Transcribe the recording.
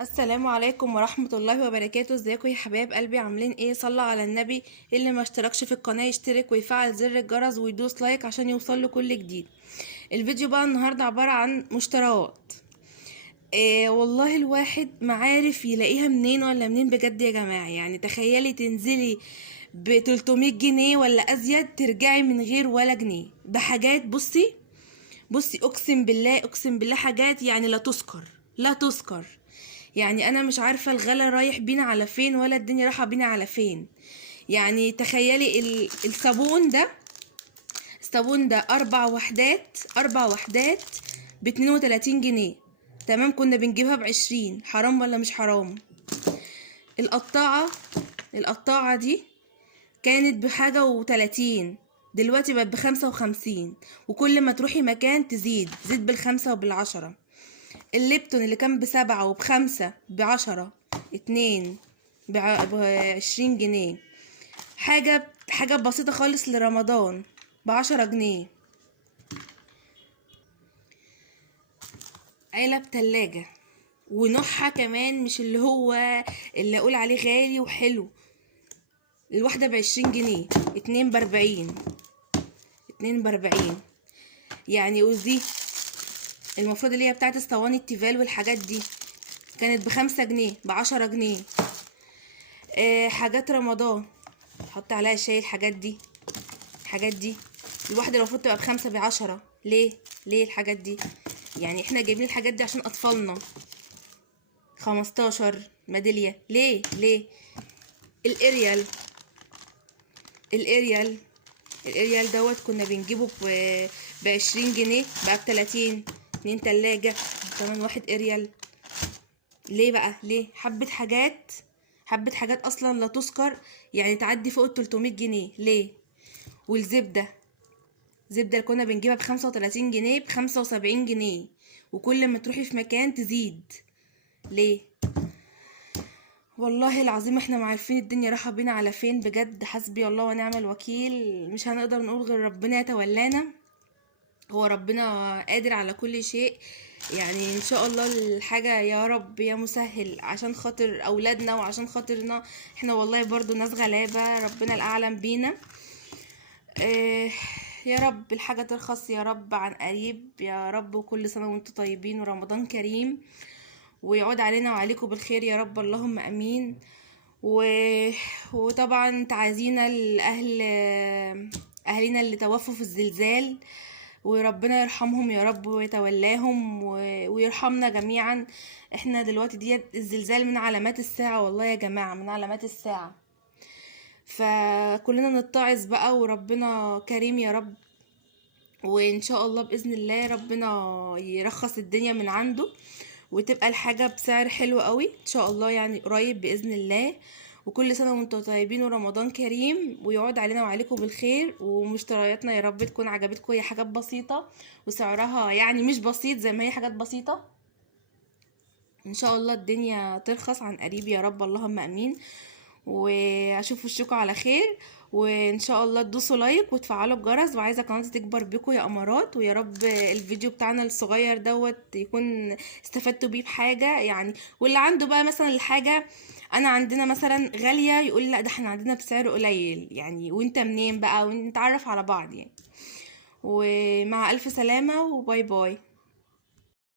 السلام عليكم ورحمة الله وبركاته. ازيكم يا حبايب قلبي؟ عاملين ايه؟ صلى على النبي. اللي ما اشتركش في القناة يشترك ويفعل زر الجرس ويدوس لايك عشان يوصل له كل جديد. الفيديو بقى النهاردة عبارة عن مشتريات. والله الواحد ما عارف يلاقيها منين ولا منين بجد يا جماعة. يعني تخيلي تنزلي ب 300 جنيه ولا ازيد ترجعي من غير ولا جنيه بحاجات. بصي اقسم بالله اقسم بالله حاجات يعني لا تذكر لا تذكر. يعني انا مش عارفه الغلا رايح بينا على فين ولا الدنيا رايحه بينا على فين. يعني تخيلي الصابون ده 4 وحدات ب32 جنيه. تمام، كنا بنجيبها ب20. حرام ولا مش حرام؟ القطاعه دي كانت بحاجه و30، دلوقتي بقت ب55. وكل ما تروحي مكان تزيد بالخمسة وبالعشرة. الليبتون اللي كان ب7 وب5 ب10، 2 ب20 جنيه. حاجة بسيطة خالص لرمضان ب10 جنيه. علب تلاجة ونوعها كمان مش اللي هو اللي اقول عليه غالي وحلو. الواحدة ب20 جنيه، 2 ب40. يعني ودي المفروض اللي هي بتاعت الصواني التيفال والحاجات دي كانت ب5 جنيه، ب10 جنيه. حاجات رمضان حط عليها شاي. الحاجات دي الواحدة المفروض تبقى ب5 ب10. ليه الحاجات دي؟ يعني احنا جايبين الحاجات دي عشان اطفالنا. 15 ميدالية. ليه الاريال الاريال الاريال دوت كنا بنجيبه ب20 جنيه، بقى ب30. 2 تلاجة كمان واحد اريال. ليه بقى؟ ليه حبة حاجات اصلا لا تذكر، يعني تعدي فوق 300 جنيه. ليه؟ والزبدة اللي كنا بنجيبها ب35 جنيه ب75 جنيه، وكل ما تروحي في مكان تزيد. ليه؟ والله العظيم احنا ما عارفين الدنيا رايحه بينا على فين بجد. حسبي الله ونعم الوكيل. مش هنقدر نقول غير ربنا يتولانا. هو ربنا قادر على كل شيء. يعني ان شاء الله الحاجة يا رب يا مسهل، عشان خاطر اولادنا وعشان خاطرنا احنا. والله برضو ناس غلابة، ربنا الاعلم بينا. اه يا رب الحاجة ترخص يا رب عن قريب يا رب. وكل سنة وانتم طيبين ورمضان كريم ويعود علينا وعليكم بالخير يا رب، اللهم امين. و... وطبعا تعازينا اهلنا اللي توفوا في الزلزال، وربنا يرحمهم يا رب ويتولاهم ويرحمنا جميعا. احنا دلوقتي ديت الزلزال من علامات الساعة، والله يا جماعة من علامات الساعة. فكلنا نتعظ بقى وربنا كريم يا رب. وان شاء الله باذن الله ربنا يرخص الدنيا من عنده وتبقى الحاجة بسعر حلو قوي ان شاء الله، يعني قريب باذن الله. وكل سنة وانتم طيبين ورمضان كريم ويعود علينا وعليكم بالخير. ومشترياتنا يا رب تكون عجبتكم. هي حاجات بسيطة وسعرها يعني مش بسيط زي ما هي حاجات بسيطة. ان شاء الله الدنيا ترخص عن قريب يا رب، اللهم امين. واشوف وشكم على خير. وان شاء الله تدوسوا لايك وتفعلوا الجرس، وعايزه قناتي تكبر بيكم يا امارات. ويا رب الفيديو بتاعنا الصغير دوت يكون استفدتوا بيه بحاجه يعني. واللي عنده بقى مثلا الحاجه انا عندنا مثلا غاليه يقول لا ده احنا عندنا بسعر قليل يعني، وانت منين بقى ونتعرف على بعض يعني. ومع الف سلامه وباي باي.